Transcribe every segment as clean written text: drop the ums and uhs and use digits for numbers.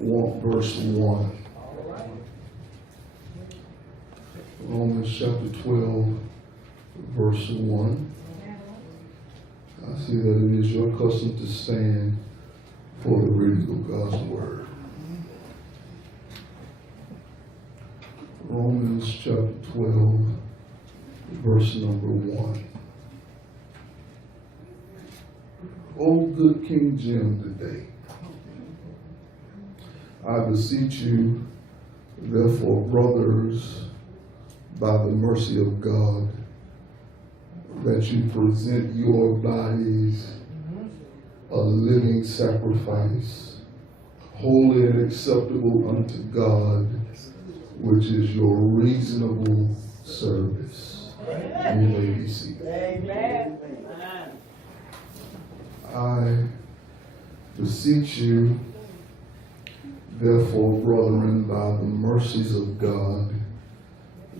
verse 1. Romans chapter 12, verse 1. I see that it is your custom to stand for the reading of God's word. Romans chapter 12, verse number 1. O good King Jim today, I beseech you, therefore, brothers, by the mercy of God, that you present your bodies a living sacrifice, holy and acceptable unto God, which is your reasonable service. You may be seated. Amen. I beseech you, therefore, brethren, by the mercies of God,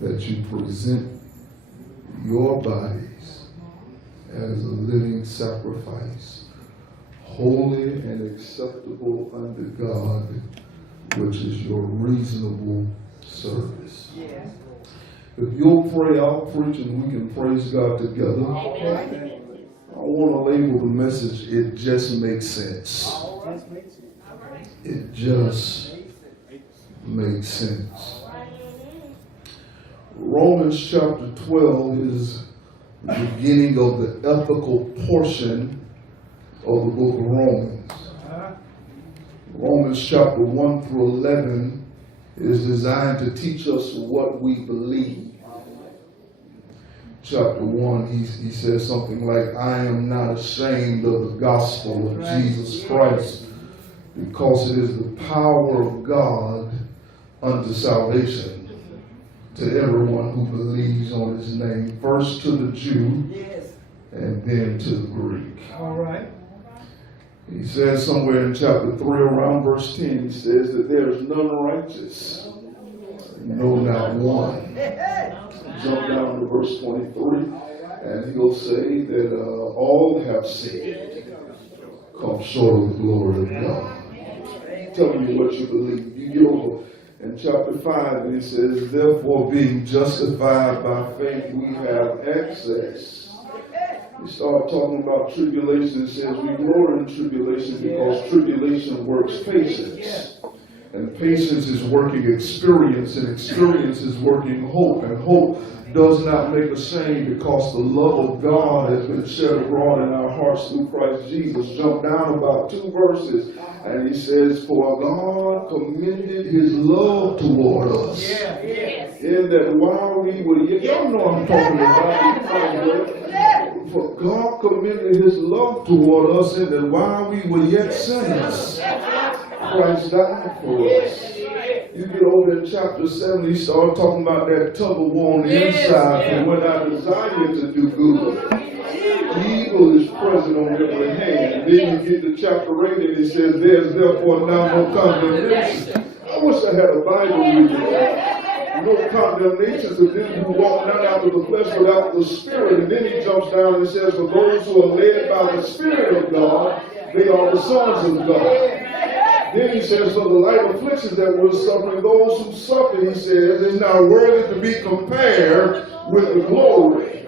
that you present your bodies as a living sacrifice, holy and acceptable unto God, which is your reasonable service. Yes. If you'll pray, I'll preach, and we can praise God together. Okay. I want to label the message, it just makes sense. It just makes sense. Romans chapter 12 is the beginning of the ethical portion of the book of Romans. Romans chapter 1 through 11 is designed to teach us what we believe. Chapter 1, he says something like, I am not ashamed of the gospel of Jesus Christ, because it is the power of God unto salvation to everyone who believes on his name, first to the Jew, and then to the Greek. All right. He says somewhere in chapter 3, around verse 10, he says that there is none righteous, no, not one. Jump down to verse 23, and he'll say that all have sinned, come short of the glory of God. Tell me what you believe. You get over in chapter 5, and he says, therefore, being justified by faith, we have access. We start talking about tribulation. It says we glory in tribulation because tribulation works patience. And patience is working experience, and experience is working hope. And hope does not make ashamed, because the love of God has been shed abroad in our hearts through Christ Jesus. Jump down about 2 verses, and he says, for God commended his love toward us. In that while we were yet, y'all know I'm talking about. For God commended his love toward us, in that while we were yet sinners, Christ died for us. You get over in chapter 7, he started talking about that tug of war on the inside, and when I desire to do good, evil is present on every hand. And then you get to chapter 8, and he says, there's therefore now no condemnation. I wish I had a Bible reading. No condemnation to them who walk not after the flesh but after the Spirit. And then he jumps down and says, for those who are led by the Spirit of God, they are the sons of God. Then he says, for the light afflictions that we're suffering, those who suffer, he says, is not worthy to be compared with the glory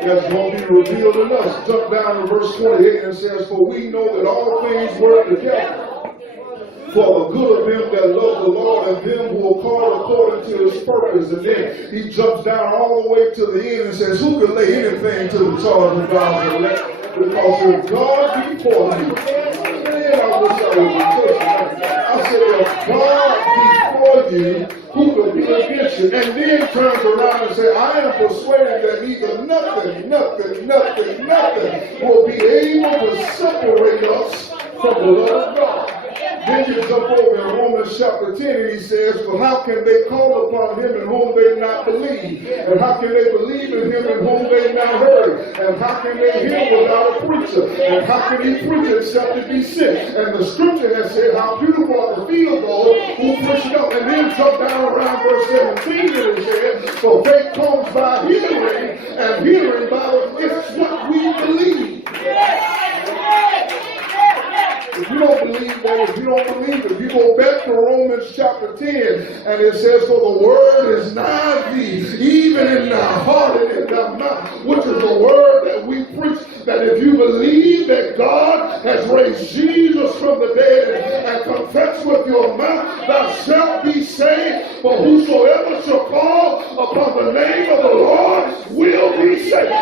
that's going to be revealed in us. Jump down to verse 28 and says, for we know that all things work together for the good of them that love the Lord, and them who are called according to his purpose. And then he jumps down all the way to the end and says, who can lay anything to the charge of God's elect? Because if God be for you, man, I wish I was I said, if God be for you, who could be against you? And then turns around and says, I am persuaded that neither nothing will be able to separate us from the love of God. Then you jump over in Romans chapter 10, and he says, well, how can they call upon him in whom they not believe? And how can they believe in him in whom they not heard? And how can they hear without a preacher? And how can he preach except to be sent? And the scripture has said, how beautiful are the field those who push it up. And then jump down around verse 17, and it says, so faith comes by hearing, and hearing by it's what we believe. If you don't believe that, if you don't believe it, you go back to Romans chapter 10, and it says, for the word is nigh thee, even in thy heart and in thy mouth, which is the word that we preach, that if you believe that God has raised Jesus from the dead and confess with your mouth, thou shalt be saved. For whosoever shall call upon the name of the Lord will be saved.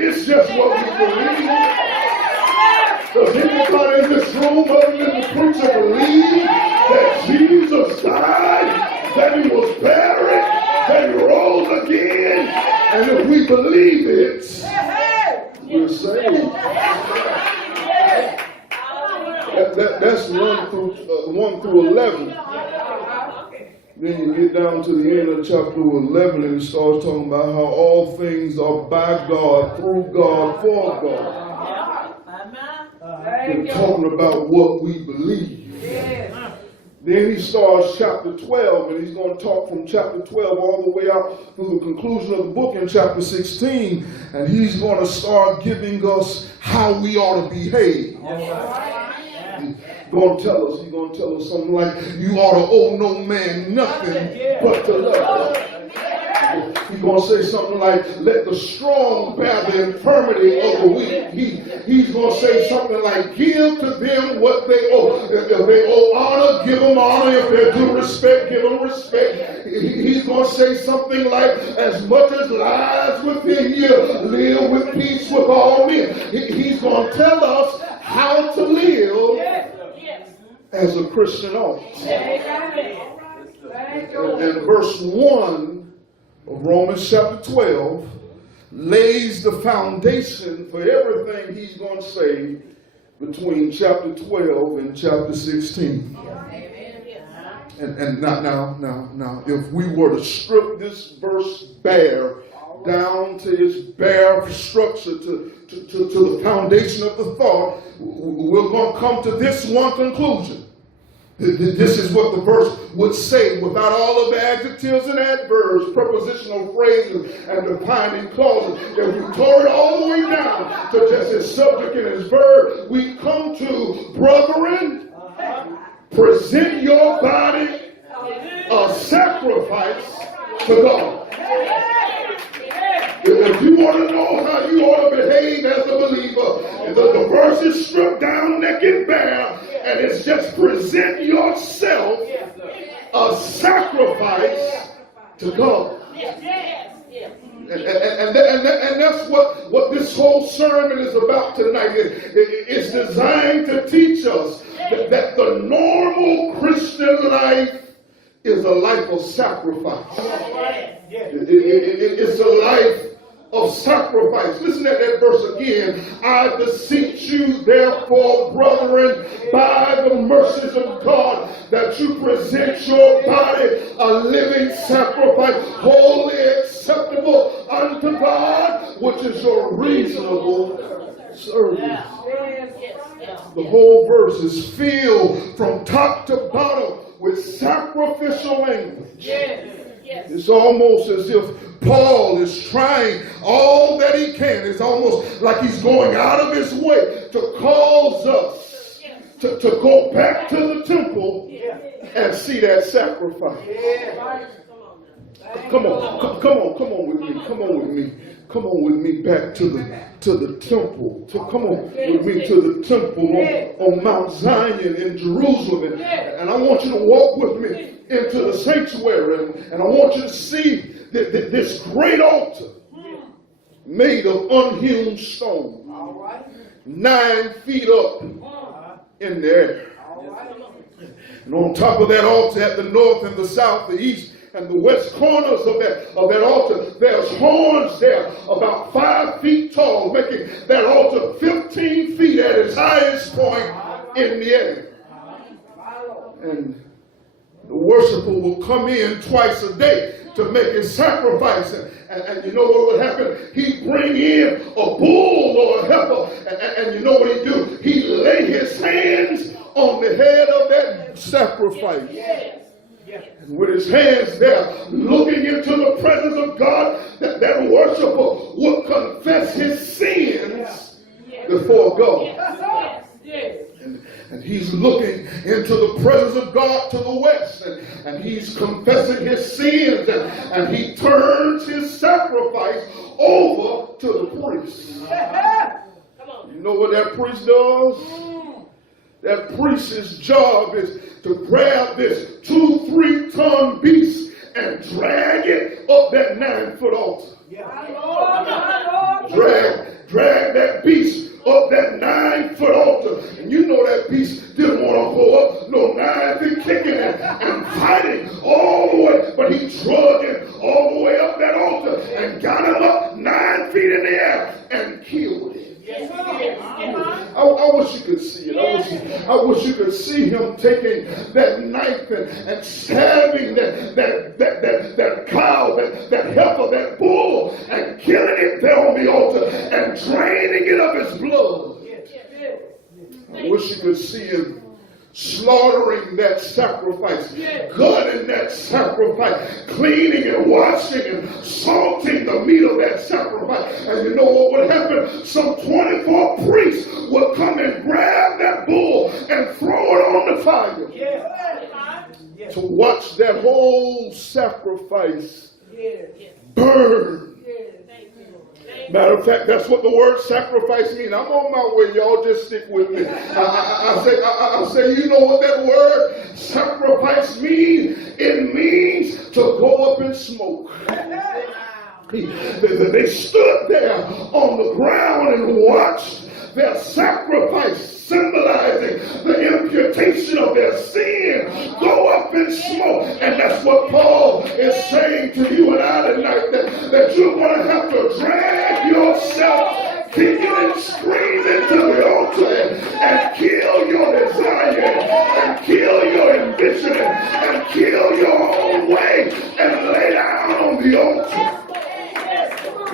It's just what we believe. Does anybody in this room other than the preacher believe that Jesus died, that he was buried, that he rose again? And if we believe it, we're saved. That's 1 through 11. Then you get down to the end of chapter 11 and it starts talking about how all things are by God, through God, for God. We're talking about what we believe. Then he starts chapter 12, and he's going to talk from chapter 12 all the way out through the conclusion of the book in chapter 16. And he's going to start giving us how we ought to behave. He's going to tell us something like, you ought to owe no man nothing but to love. He's going to say something like, let the strong bear the infirmity of the weak. He's going to say something like, give to them what they owe. If they owe honor, give them honor. If they're due respect, give them respect. He's going to say something like, as much as lies within you, live with peace with all men. He's going to tell us how to live as a Christian ought. And verse 1 of Romans chapter 12 lays the foundation for everything he's going to say between chapter 12 and chapter 16. And now, if we were to strip this verse bare down to its bare structure, to the foundation of the thought, we're going to come to this one conclusion. This is what the verse would say without all of the adjectives and adverbs, prepositional phrases, and defining clauses. If we tore it all the way down to just its subject and its verb, we come to, brethren, present your body a sacrifice to God. If you want to know how you ought to behave as a believer, the verse is stripped down, naked, bare, and it's just present yourself a sacrifice to God. And that's what this whole sermon is about tonight. It's designed to teach us that the normal Christian life is a life of sacrifice. It's a life of sacrifice. Listen to that verse again. I beseech you, therefore, brethren, by the mercies of God, that you present your body a living sacrifice, wholly acceptable unto God, which is your reasonable service. The whole verse is filled from top to bottom with sacrificial language. It's almost as if Paul is trying all that he can. It's almost like he's going out of his way to cause us to go back to the temple and see that sacrifice. Come on with me back to the temple. Come on with me to the temple on Mount Zion in Jerusalem. And I want you to walk with me into the sanctuary. And I want you to see this great altar made of unhewn stone, 9 feet up in the air. And on top of that altar, at the north and the south, the east, and the west corners of that altar, there's horns there about 5 feet tall, making that altar 15 feet at its highest point in the air. And the worshiper will come in twice a day to make his sacrifice. And you know what would happen? He'd bring in a bull or a heifer. And you know what he'd do? He'd lay his hands on the head of that sacrifice. And with his hands there, looking into the presence of God, that worshiper would confess his sins before God. And he's looking into the presence of God to the west, and he's confessing his sins, and he turns his sacrifice over to the priest. You know what that priest does? That priest's job is to grab this 2-3 ton beast and drag it up that 9-foot altar. Drag that beast up that 9-foot altar. And you know that beast didn't want to go up no 9 feet, kicking and fighting all the way. But he dragged him all the way up that altar and got him up 9 feet in the air and killed him. I wish you could see it. I wish you could see him taking that knife and stabbing that cow, that heifer, that bull, and killing it there on the altar and draining it of his blood. I wish you could see him slaughtering that sacrifice, gutting that sacrifice, cleaning and washing and salting the meat of that sacrifice. And you know what would happen? Some 24 priests would come and grab that bull and throw it on the fire to watch that whole sacrifice burn. Matter of fact, that's what the word sacrifice means. I'm on my way, y'all. Just stick with me. I say, you know what that word sacrifice means? It means to go up in smoke. They stood there on the ground and watched their sacrifice, symbolizing the imputation of their sin, go up in smoke. And that's what Paul is saying to you and I tonight, that you're going to have to drag yourself kicking and screaming to the altar and kill your desire and kill your ambition and kill your own way and lay down on the altar.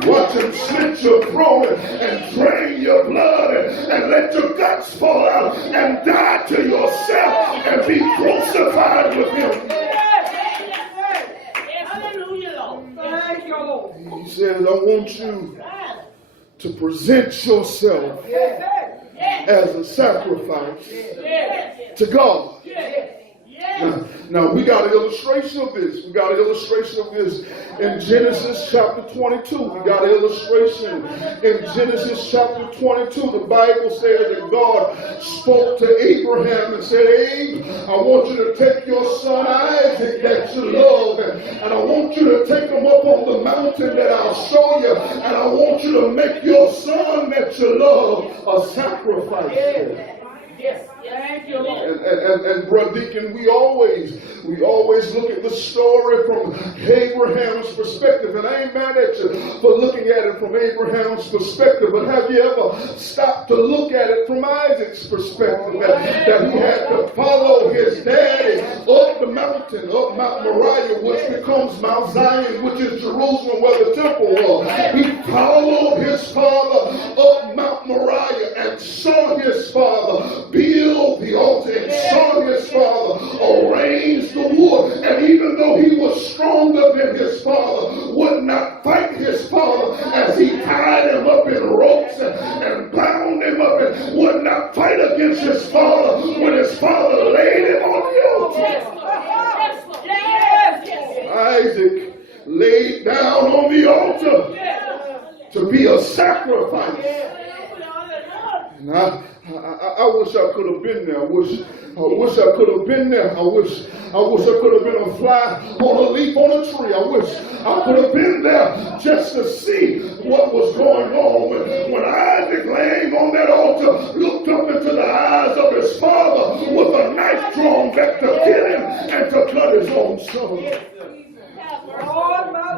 Watch him slit your throat and drain your blood and let your guts fall out and die to yourself and be crucified with him. He says, I want you to present yourself as a sacrifice to God. Now we got an illustration of this. We got an illustration of this in Genesis chapter 22. We got an illustration in Genesis chapter 22. The Bible says that God spoke to Abraham and said, Abe, I want you to take your son Isaac that you love, and I want you to take him up on the mountain that I'll show you, and I want you to make your son that you love a sacrifice. Yes. Thank you, Lord. And Brother Deacon, we always look at the story from Abraham's perspective, and I ain't mad at you for looking at it from Abraham's perspective, but have you ever stopped to look at it from Isaac's perspective, that he had to follow his daddy up the mountain, up Mount Moriah, which becomes Mount Zion, which is Jerusalem where the temple was. He followed his father up Mount Moriah and saw his father build the altar and saw his father arrange the wood. And even though he was stronger than his father, would not fight his father as he tied him up in ropes and bound him up, and would not fight against his father when his father laid him on the altar. Isaac laid down on the altar to be a sacrifice. And I wish I could have been there. I wish I could have been there. I wish I could have been a fly on a leaf on a tree. I wish I could have been there just to see what was going on. When Isaac, laying on that altar, looked up into the eyes of his father with a knife drawn back to kill him and to cut his own son.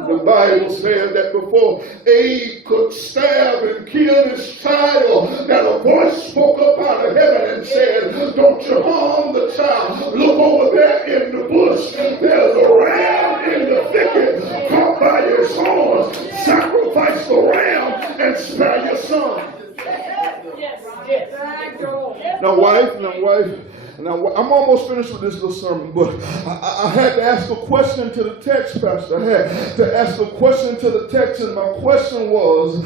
The Bible says that before Abe could stab and kill his child, that a voice spoke up out of heaven and said, don't you harm the child. Look over there in the bush. There's a ram in the thicket caught by his horns. Sacrifice the ram and spare your son. Now wife, Now, I'm almost finished with this little sermon, but I had to ask a question to the text, Pastor. I had to ask a question to the text, and my question was,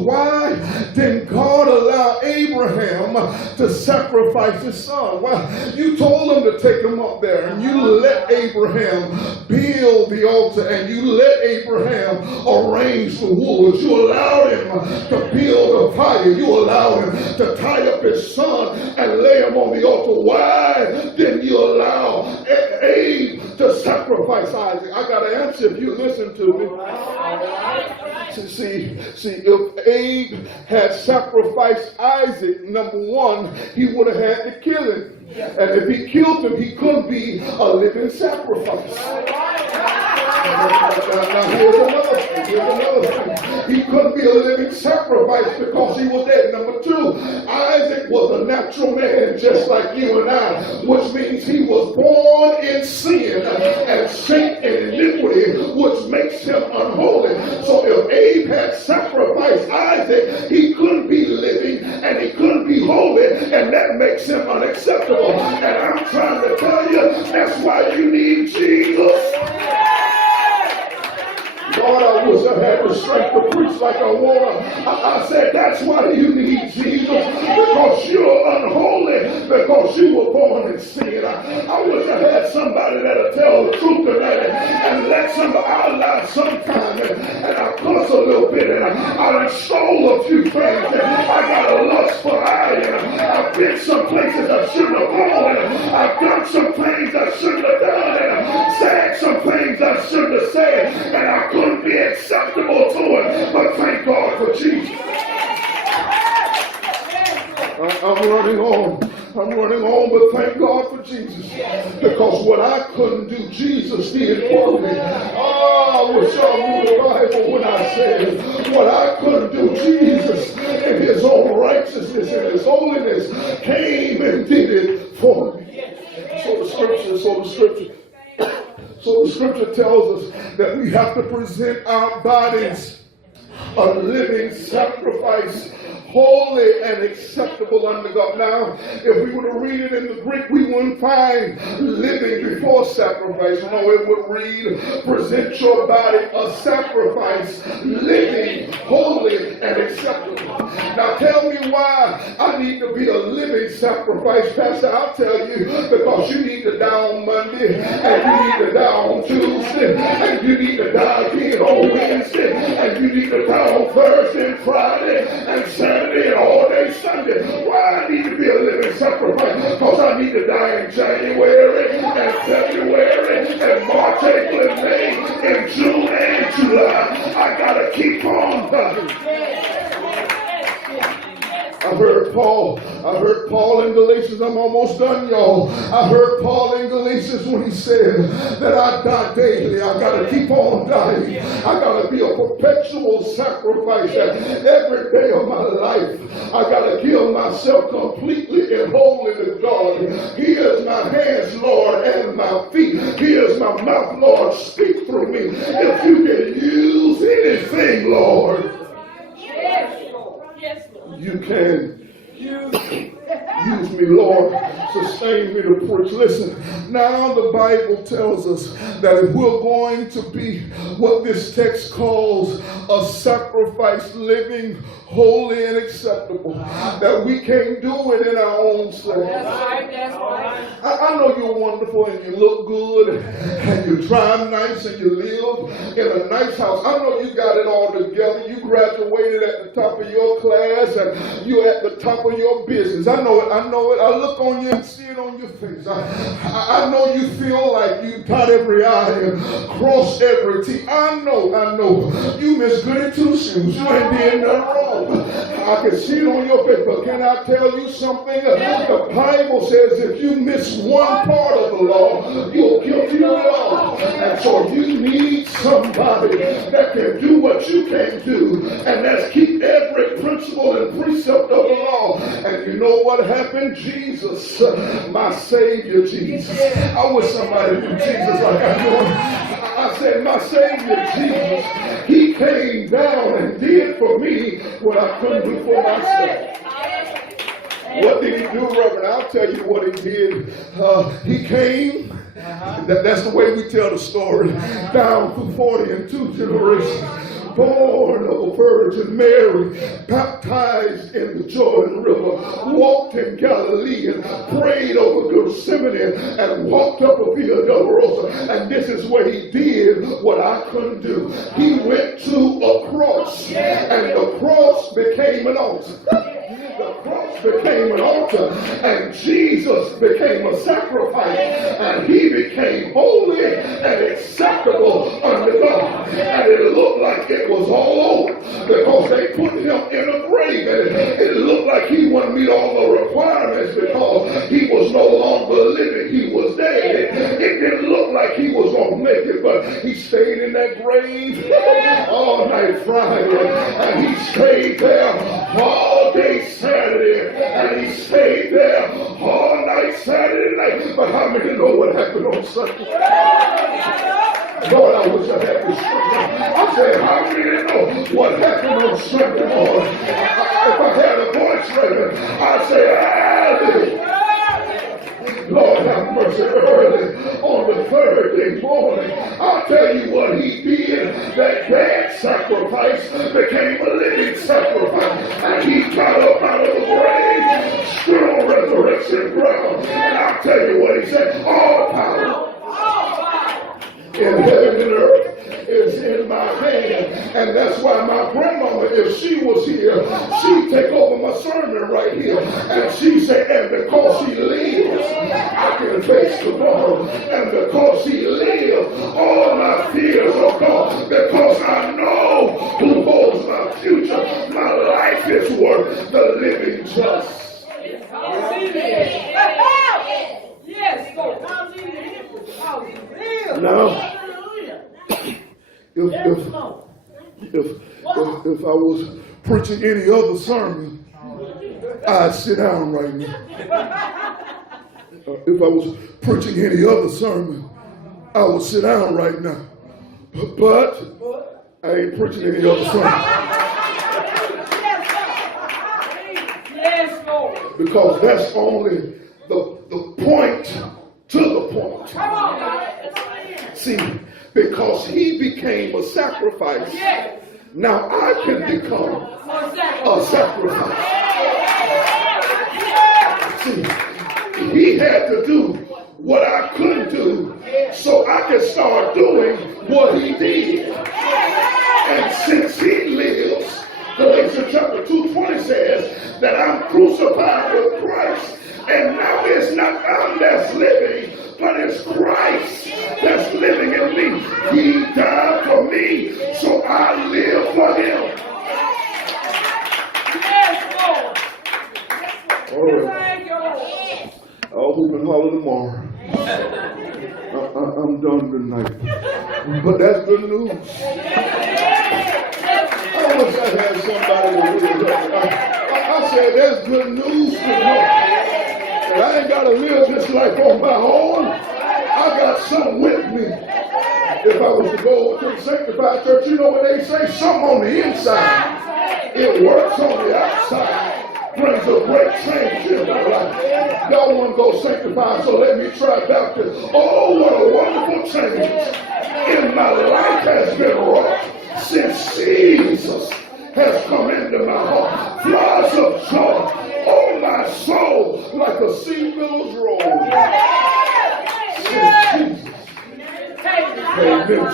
why didn't God allow Abraham to sacrifice his son? Well, you told him to take him up there, and you let Abraham build the altar, and you let Abraham arrange the wood. You allowed him to build a fire. You allowed him to tie up his son and lay him on the altar. Why didn't you allow Abe to sacrifice Isaac? I got to answer if you listen to me. See, if Abe had sacrificed Isaac, number one, he would have had to kill him. And if he killed him, he couldn't be a living sacrifice. Now here's another thing. He couldn't be a living sacrifice because he was dead. Number two, Isaac was a natural man just like you and I, which means he was born in sin and shaped in iniquity, which makes him unholy. So if Abe had sacrificed Isaac, he couldn't be living and he couldn't be holy, and that makes him unacceptable. And I'm trying to tell you, that's why you need Jesus. Lord, I wish I had the strength to preach like I want. I said, that's why you need Jesus, because you're unholy, because you were born in sin. I wish I had somebody that'll tell the truth tonight and let somebody out loud sometime, and I cuss a little bit, and I stole a few things, and I got a lust for iron. I've been some places I shouldn't have gone, and I've done some things I shouldn't have done, and I've said some things I shouldn't have said, and I couldn't be acceptable to it, but thank God for Jesus. I'm running on, but thank God for Jesus. Because what I couldn't do, Jesus did for me. Oh, I wish y'all knew the Bible when I said what I couldn't do, Jesus in his own righteousness and his holiness came and did it for me. So the scripture tells us that we have to present our bodies a living sacrifice, holy and acceptable unto God. Now, if we were to read it in the Greek, we wouldn't find living before sacrifice. No, it would read, present your body a sacrifice, living, holy, and acceptable. Now, tell me why I need to be a living sacrifice, Pastor. I'll tell you, because you need to die on Monday, and you need to die on Tuesday, and you need to die again on Wednesday, and you need to die on Thursday and Friday and Saturday and all day Sunday. Why I need to be a living sacrifice? Because I need to die in January and February and March, April, and May, and June and July. I gotta keep on dying. I heard Paul in Galatians. I'm almost done, y'all. I heard Paul in Galatians when he said that I die daily. I got to keep on dying. I got to be a perpetual sacrifice every day of my life. I got to give myself completely and wholly to God. Here's my hands, Lord, and my feet. Here's my mouth, Lord. Speak through me. If you can use anything, Lord, you can use me, Lord. Sustain me to preach. Listen, now the Bible tells us that if we're going to be what this text calls a sacrifice, living, holy, and acceptable, that we can't do it in our own self. I know you're wonderful and you look good and you drive nice and you live in a nice house. I know you got it all together. You graduated at the top of your class and you're at the top of your business. I know it. I look on you and see it on your face. I know you feel like you dot every I and cross every T. I know. You miss goody two shoes. You ain't doing nothing wrong. I can see it on your face, but can I tell you something? The Bible says if you miss one part of the law, you're guilty of the law. And so you need somebody that can do what you can't do, and that's keep every principle and precept of the law. And you know what happened? Jesus, my Savior Jesus. I wish somebody knew Jesus like I do. I said, my Savior Jesus, he came down and did for me what I couldn't do for myself. What did he do, Reverend? I'll tell you what he did. He came. That's the way we tell the story. Down through 42 generations. Born of a Virgin Mary, baptized in the Jordan River, walked in Galilee and prayed over Gethsemane and walked up a Via Dolorosa. And this is where he did what I couldn't do. He went to a cross, and the cross became an altar. The cross became an altar, and Jesus became a sacrifice, and he became holy and acceptable unto God. And it looked like it was all over because they put him in a grave, and it looked like he wouldn't meet all the requirements because he was no longer living, he was dead. It didn't look like he was going to make it, but he stayed in that grave all night Friday, and he stayed there all day Saturday, and he stayed there all night Saturday night. But how many know what happened on Sunday? Lord, I wish I had this. I said, how many know what happened on Sunday morning? If I had a voice record, I'd say, hallelujah. Lord have mercy, early on the Thursday morning. I'll tell you what he did. That bad sacrifice became a living sacrifice. And he got up out of the grave, stood on resurrection ground. And I'll tell you what he said. All power in heaven and earth is in my hand. And that's why my grandmama, if she was here, she'd take over my sermon right here. And she said, and because he lives, I can face tomorrow. And because he lives, all my fears are gone. Because I know who holds my future. My life is worth the living just. Now, if I was preaching any other sermon, I'd sit down right now. If I was preaching any other sermon, I would sit down right now. But I ain't preaching any other sermon. Because that's only the point to the point. See, because he became a sacrifice, now I can become a sacrifice. See, he had to do what I couldn't do so I could start doing what he did. And since he lives, Galatians chapter 2:20 says that I'm crucified with Christ, and now it's not I'm that's living, but it's Christ that's living in me. He died for me, so I live for him. All right. I'll hoop and holler tomorrow. I'm done tonight. But that's good news. I wish I had somebody to really help me. I said that's good news to know. And I ain't got to live this life on my own. I got some with me. If I was to go to the sanctified church, you know what they say? Something on the inside. It works on the outside. Brings a great change in my life. Y'all want to go sanctified, so let me try Baptist. Oh, what a wonderful change in my life has been wrought since Jesus has come into my heart. Floods of joy, oh my soul, like a sea billows roll. Since Jesus came into